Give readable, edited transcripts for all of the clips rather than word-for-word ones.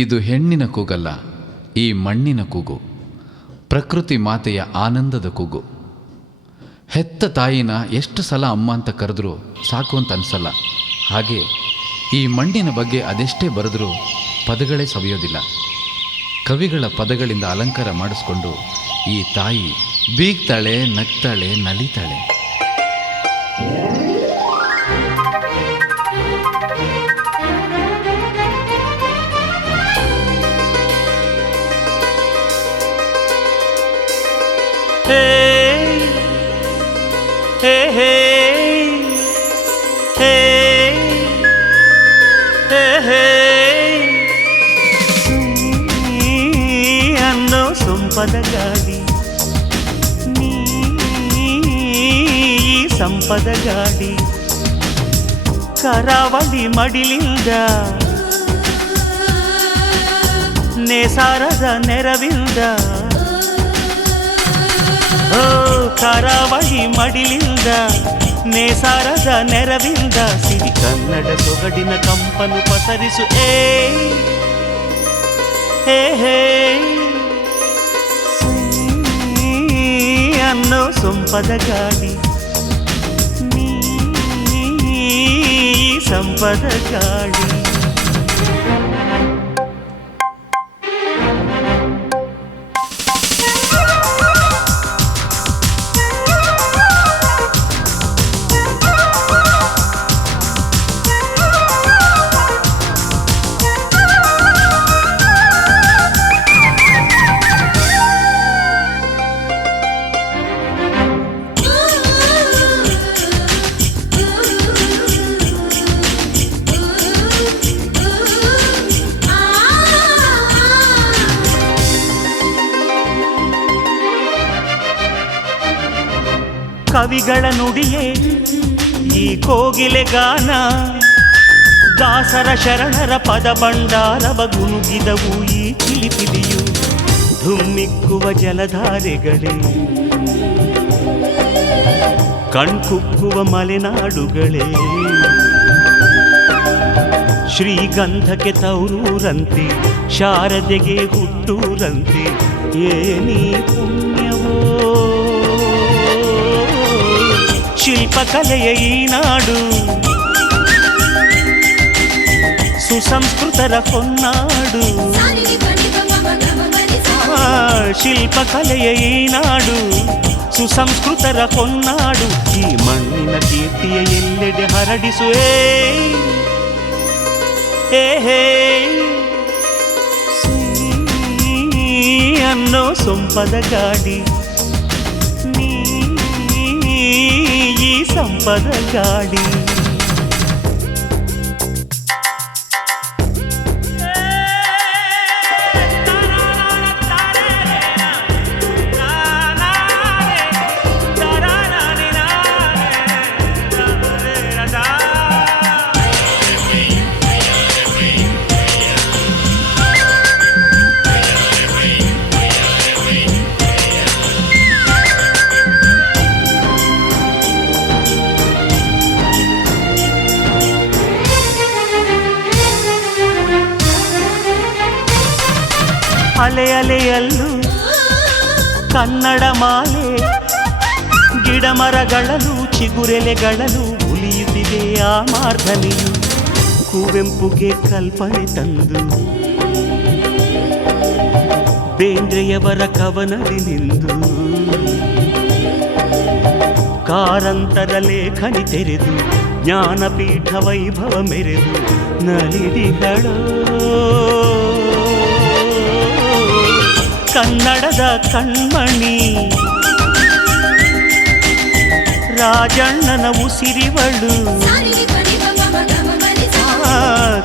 ಇದು ಹೆಣ್ಣಿನ ಕೂಗಲ್ಲ, ಈ ಮಣ್ಣಿನ ಕೂಗು, ಪ್ರಕೃತಿ ಮಾತೆಯ ಆನಂದದ ಕೂಗು. ಹೆತ್ತ ತಾಯಿನ ಎಷ್ಟು ಸಲ ಅಮ್ಮ ಅಂತ ಕರೆದ್ರೂ ಸಾಕು ಅಂತ ಅನಿಸಲ್ಲ. ಹಾಗೆ ಈ ಮಣ್ಣಿನ ಬಗ್ಗೆ ಅದೆಷ್ಟೇ ಬರೆದ್ರೂ ಪದಗಳೇ ಸವಿಯೋದಿಲ್ಲ. ಕವಿಗಳ ಪದಗಳಿಂದ ಅಲಂಕಾರ ಮಾಡಿಸ್ಕೊಂಡು ಈ ತಾಯಿ ಬೀಗ್ತಾಳೆ, ನಗ್ತಾಳೆ, ನಲಿತಾಳೆ. ಅನ್ನೋ ಸಂಪದಗಾಡಿ, ನೀ ಸಂಪದಗಾಡಿ, ಕರಾವಳಿ ಮಡಿಲಿಂದ ನೇಸಾರದ ನೆರವಿಂದ, ಕರಾವಳಿ ಮಡಿಲಿಂದ ನೇಸಾರದ ನೆರವಿಂದ ಸಿರಿ ಕನ್ನಡ ಸೊಗಡಿನ ಕಂಪನು ಪಸರಿಸು. ಅನ್ನೋ ಸಂಪದಗಾಡಿ, ನೀ ಸಂಪದಗಾಡಿ. ಕವಿಗಳ ನುಡಿಯೇ ಈ ಕೋಗಿಲೆ ಗಾನ, ದಾಸರ ಶರಣರ ಪದ ಭಂಡಾರವ ಗುನುಗಿದವು ಈ ಕಿಲಿಪಿಲಿಯು. ಧುಮ್ಮಿಕ್ಕುವ ಜಲಧಾರೆಗಳೇ, ಕಣ್ಕುಕ್ಕುವ ಮಲೆನಾಡುಗಳೇ, ಶ್ರೀಗಂಧಕ್ಕೆ ತೌರೂರಂತೆ, ಶಾರದೆಗೆ ಹುಟ್ಟೂರಂತೆ, ಏನಿ ಪುಣ್ಯವೋ ಶಿಲ್ಪಕಲೆಯ ಈ ನಾಡು, ಸುಸಂಸ್ಕೃತರ ಹೊನ್ನಾಡು. ಶಿಲ್ಪಕಲೆಯ ಈ ನಾಡು, ಸುಸಂಸ್ಕೃತರ ಹೊನ್ನಾಡು. ಈ ಮಣ್ಣಿನ ಕೀರ್ತಿಯ ಎಲ್ಲೆಡೆ ಹರಡಿಸುವೆ. ಅನ್ನೋ ಸಂಪದಗಾಡಿ, ಈ ಸಂಪದಗಾಡಿ. ಅಲೆ ಅಲೆಯಲ್ಲೂ ಕನ್ನಡ ಮಾಲೆ, ಗಿಡ ಮರಗಳಲ್ಲೂ ಚಿಗುರೆಲೆಗಳಲ್ಲೂ ಉಲಿಯುತ್ತಿದೆ ಆ ಮಾರ್ಧನೆಯು. ಕುವೆಂಪುಗೆ ಕಲ್ಪನೆ ತಂದು ಬೇಂದ್ರೆಯವರ ಕವನದಿನಿಂದು ಕಾರಂತರ ಲೇಖನಿ ತೆರೆದು ಜ್ಞಾನಪೀಠ ವೈಭವ ಮೆರೆದು ನಲಿದಿಗಳೋ ಕನ್ನಡದ ಕಣ್ಮಣಿ. ರಾಜಣ್ಣನ ಉಸಿರಿವಳು,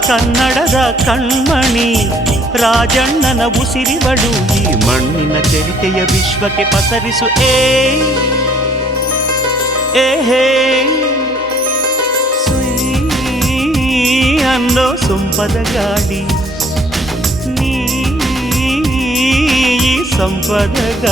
ಕನ್ನಡದ ಕಣ್ಮಣಿ, ರಾಜಣ್ಣನ ಉಸಿರಿವಳು. ಈ ಮಣ್ಣಿನ ಚರಿತೆಯ ವಿಶ್ವಕ್ಕೆ ಪಸರಿಸು. ಅನ್ನೋ ಸಂಪದಗಾಡಿ, ನೀ ಸಂಪದಗಾಡಿ.